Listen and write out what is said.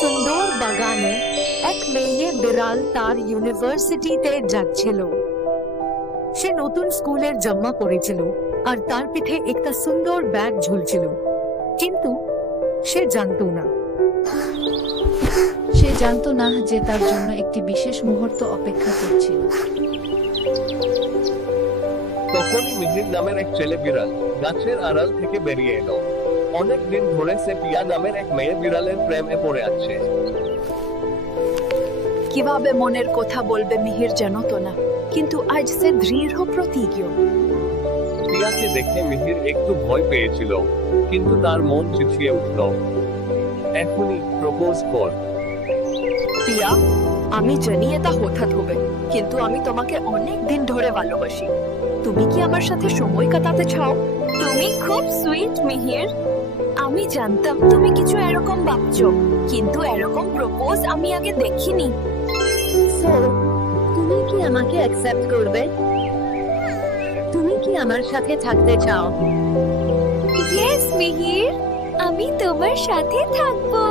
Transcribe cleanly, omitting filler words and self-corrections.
সুন্দর বাগানে এক মেয়ে বিড়াল তার ইউনিভার্সিটিতে যাচ্ছিল। সে নতুন স্কুলের জামা পরেছিল আর তার পিঠে একটা সুন্দর ব্যাগ ঝুলছিল, কিন্তু সে জানতো না যে তার জন্য একটি বিশেষ মুহূর্ত অপেক্ষা করছিল। তখনই মিহির নামের এক ছেলে বিড়াল গাছের আড়াল থেকে বেরিয়ে এলো। অনেক দিন ধরে সে পিয়া নামের এক মেয়ে বিড়ালের প্রেমে পড়ে আছে। কিভাবে মনের কথা বলবে মিহির জানতো না, কিন্তু আজ সে দৃঢ় প্রতিজ্ঞ। পিয়াকে দেখে মিহির একটু ভয় পেয়েছিল, কিন্তু তার মন চিঠিয়ে উঠল। এখনই প্রপোজ কর। পিয়া, আমি জানি এটা হঠাৎ হবে, কিন্তু আমি তোমাকে অনেক দিন ধরে ভালোবাসি। তুমি কি আমার সাথে সময় কাটাতে চাও? তুমি খুব সুইট মিহির। আমি জানতাম তুমি কিছু এরকম ভাবছো, কিন্তু এরকম প্রপোজ আমি আগে দেখিনি। তুমি কি আমাকে অ্যাকসেপ্ট করবে? তুমি কি আমার সাথে থাকতে চাও? ইয়েস মিহির, আমি তোমার সাথে থাকবো।